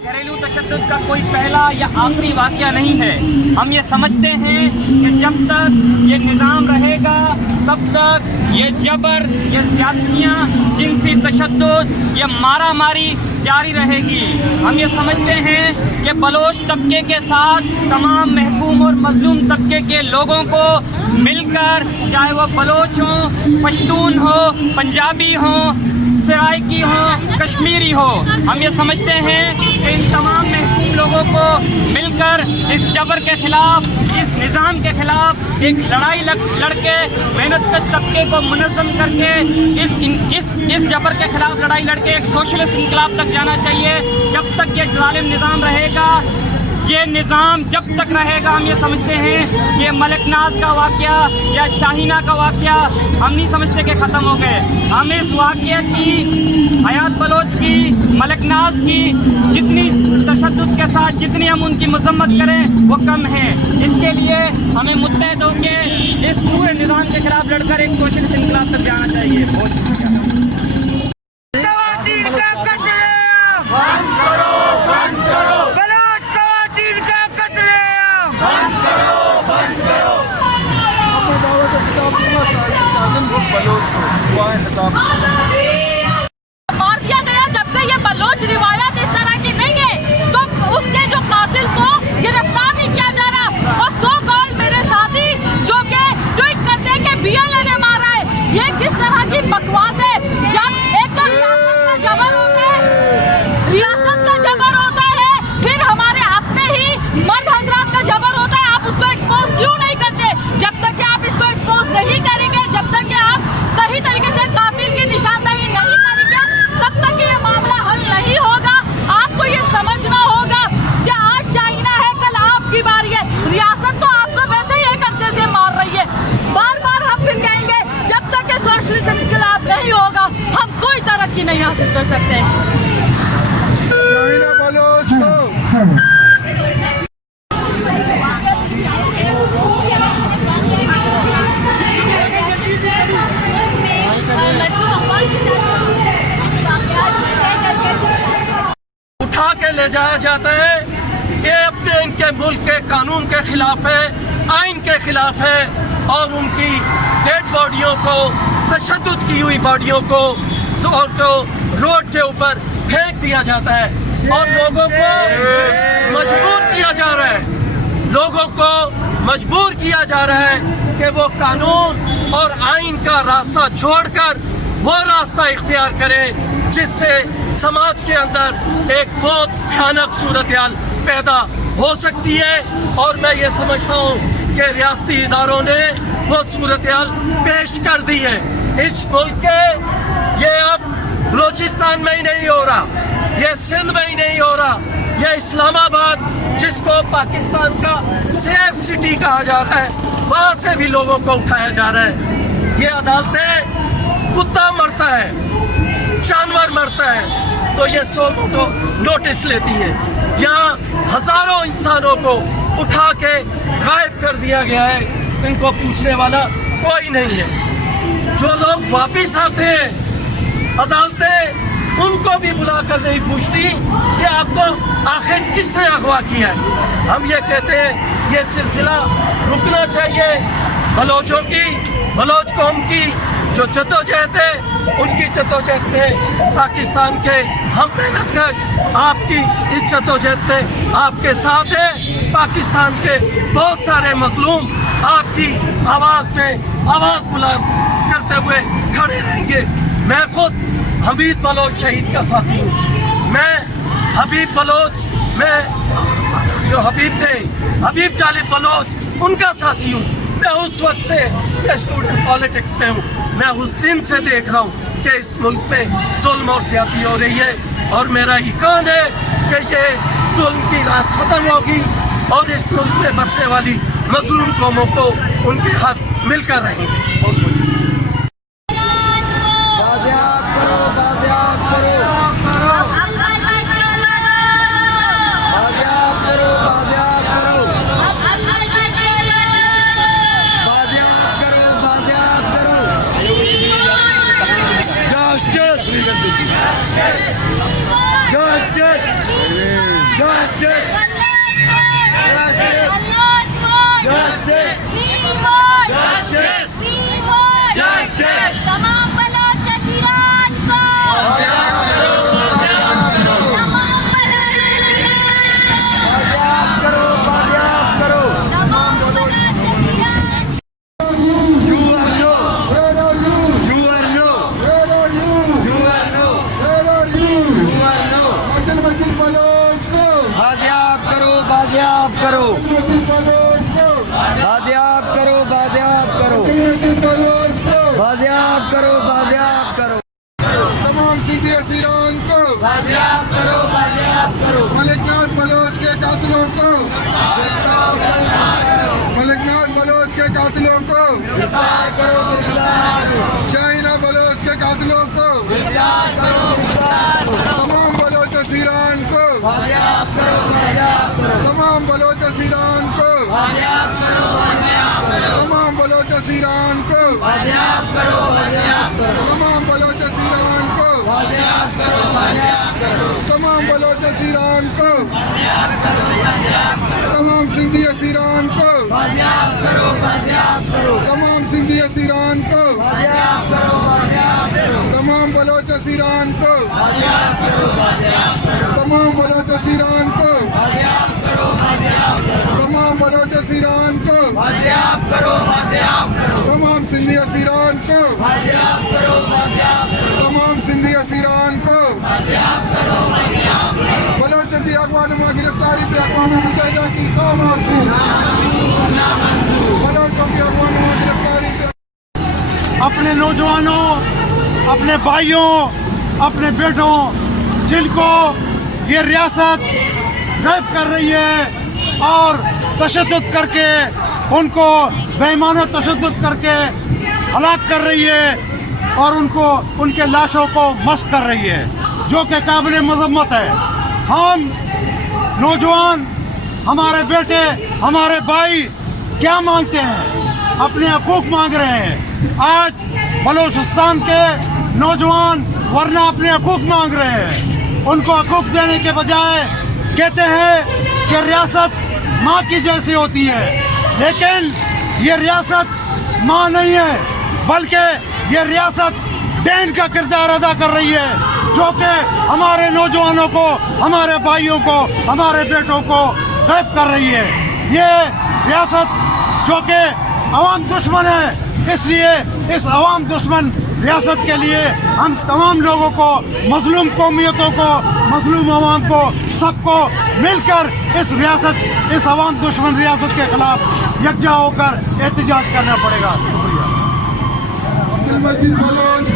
घरेलू तशद्दुद का कोई पहला या आखिरी वाक़या नहीं है। हम ये समझते हैं कि जब तक ये निज़ाम रहेगा तब तक ये जबर, ये ज़्यादतियाँ, जिनसी तशद्दुद, ये मारा मारी जारी रहेगी। हम ये समझते हैं कि बलोच तबके के साथ तमाम महकूम और मजलूम तबके के लोगों को मिलकर, चाहे वो बलोच हों, पश्तून हो, पंजाबी हों, सराइकी हो, कश्मीरी हो, हम ये समझते हैं कि इन तमाम महकूम लोगों को मिलकर इस जबर के खिलाफ, इस निज़ाम के खिलाफ एक लड़ाई लड़के, मेहनतकश तबके को मुनज़्ज़म करके इस जबर के खिलाफ लड़ाई लड़के एक सोशलिस्ट इनकलाब तक जाना चाहिए। जब तक ये जालिम निज़ाम रहेगा, ये निज़ाम जब तक रहेगा, हम ये समझते हैं कि मलकनाज का वाक़या या शाहीना का वाक़या हम नहीं समझते कि ख़त्म हो गए। हम इस वाक़ये की, हयात बलोच की, मलकनाज की जितनी तशद्दुद के साथ जितनी हम उनकी मज़म्मत करें वो कम है। इसके लिए हमें मुत्तहद होकर इस पूरे निज़ाम के खिलाफ लड़कर एक सोशलिस्ट इनकलाब तक जाना चाहिए। बहुत शुक्रिया। मार दिया गया, जबकि ये बलोच रिवायत इस तरह की नहीं है, तो उसके जो कातिल को गिरफ्तार नहीं किया जा रहा। और सो कॉल मेरे साथी जो कि ट्वीट करते हैं कि BLA ने मारा है, ये किस तरह की बकवास है। जब एक तो रियासत का जबर होता है, रियासत का जबर होता है, फिर हमारे अपने ही मर्द हजरात का जबर होता है, आप उसको एक्सपोज क्यों नहीं करते? जब तक कि आप इसको एक्सपोज नहीं करेंगे, जब तक कि आप सही तरीके से कातिल की निशानदेही नहीं करेंगे, तब तक ये मामला हल नहीं होगा। आपको ये समझना होगा कि आज चाइना है, कल आपकी बारी है। रियासत तो आपको वैसे ही एक अरसे से मार रही है। बार बार हम फिर कहेंगे, जब तक ये सोशलिस्ट इनकलाब नहीं होगा, हम कोई तरक्की नहीं हासिल कर सकते। उठा के ले जाया जाता है, ये अपने इनके मुल्क के कानून के खिलाफ है, आइन के खिलाफ है, और उनकी डेड बॉडियों को, तशद्दुद की हुई बॉडियों को रोड के ऊपर फेंक दिया जाता है और लोगों को मजबूर किया जा रहा है, लोगों को मजबूर किया जा रहा है कि वो कानून और आइन का रास्ता छोड़कर वो रास्ता इख्तियार करें जिससे समाज के अंदर एक बहुत भयानक सूरत-ए-हाल पैदा हो सकती है। और मैं ये समझता हूँ कि रियासती इदारों ने वो सूरत-ए-हाल पेश कर दी है। इस मुल्क के ये अब बलूचिस्तान में ही नहीं हो रहा, ये सिंध में ही नहीं हो रहा, ये इस्लामाबाद जिसको पाकिस्तान का सेफ सिटी कहा जाता है, वहाँ से भी लोगों को उठाया जा रहा है। ये अदालतें, कुत्ता मरता है, जानवर मरता है तो ये तो नोटिस लेती है। यहाँ हजारों इंसानों को उठा के गायब कर दिया गया है, इनको पूछने वाला कोई नहीं है। जो लोग वापिस आते हैं, अदालतें उनको भी बुलाकर नहीं पूछती कि आपको आखिर किसने अगवा किया है। हम ये कहते हैं ये सिलसिला रुकना चाहिए। बलोचों की, बलोच कौम की जो जद्दोजहद है, उनकी जद्दोजहद में पाकिस्तान के हम मेहनत कर आपकी इस जद्दोजहद में आपके साथ है। पाकिस्तान के बहुत सारे मजलूम आपकी आवाज़ में आवाज़ बुलंद करते हुए खड़े रहेंगे। मैं खुद हबीब बलोच शहीद का साथी हूँ। मैं हबीब बलोच में जो हबीब थे, हबीब जालिब बलोच, उनका साथी हूँ। मैं उस वक्त से स्टूडेंट पॉलिटिक्स में हूँ। मैं उस दिन से देख रहा हूँ कि इस मुल्क में जुल्म और ज्यादती हो रही है, और मेरा यकीन है कि ये जुल्म की रात खत्म होगी और इस मुल्क में बसने वाली मजलूम कौमों को उनके हक मिलकर रहेंगे। बहुत तमाम बलोच असीरान को तमाम बलोच असीरान बाजियाब करो, बाजियाब करो, बाजियाब करो, बाजियाब करो, बाजियाब करो, बाजियाब करो, तमाम सिंधी असीरान को बाजियाब करो, बाजियाब करो, मलिकनाथ बलोच के कातिलों को मलिकनाथ बलोच के कातिलों को गिरफ्तार करो, गिरफ्तार करो, चाइना बलोच के कातिलों को गिरफ्तार करो, गिरफ्तार करो, तमाम बलोच असीरान को बाजियाब करो, बाजियाब करो, तमाम बलोच असीरान को बाजियाब करो, बाजियाब करो, तमाम बलोच असीरान को बाजियाब करो, बाजियाब करो, तमाम बलोच असीरान को बाजियाब करो, बाजियाब करो, तमाम बलोच असीरान को तमाम सिंधी असीरान को बाजियाब करो, बाजियाब करो, तमाम सिंधी असीरान को बाजियाब करो, बाजियाब करो, तमाम बलोच असीरान को बाजियाब करो, बाजियाब करो, तमाम बलोच असीरान को बाजियाब करो, बाजियाब करो, तमाम बलोच असीरान को बाजियाब करो, बाजियाब करो, तमाम सिंधी असीरान को बाजियाब करो, बाजियाब करो, तमाम सिंधी असीरान को बाजियाब करो, बाजियाब करो, बलोचों की अगवानुमा गिरफ्तारी पे अक़वाम मुत्तहिदा की खामोशी बलोचों की अगवानुमा गिरफ्तारी पे अपने नौजवानों, अपने भाइयों, अपने बेटों जिनको ये रियासत गायब कर रही है और तशद्दुद करके उनको बेईमाना तशद्दुद करके हलाक कर रही है और उनको उनके लाशों को मस्क कर रही है, जो कि काबिल मजम्मत है। हम नौजवान, हमारे बेटे, हमारे भाई क्या मांगते हैं? अपने हकूक मांग रहे हैं। आज बलूचिस्तान के नौजवान वरना अपने हकूक मांग रहे हैं। उनको हकूक देने के बजाय कहते हैं कि रियासत माँ की जैसी होती है, लेकिन ये रियासत माँ नहीं है, बल्कि ये रियासत डैन का किरदार अदा कर रही है, जो कि हमारे नौजवानों को, हमारे भाइयों को, हमारे बेटों को गायब कर रही है। ये रियासत जो कि अवाम दुश्मन है, इसलिए इस अवाम दुश्मन रियासत के लिए हम तमाम लोगों को, मजलूम कौमियतों को, मजलूम अवाम को, सबको मिलकर इस रियासत, इस अवाम दुश्मन रियासत के खिलाफ यकजा होकर एहतजाज करना पड़ेगा। शुक्रिया। अब्दुल मजीद बलोच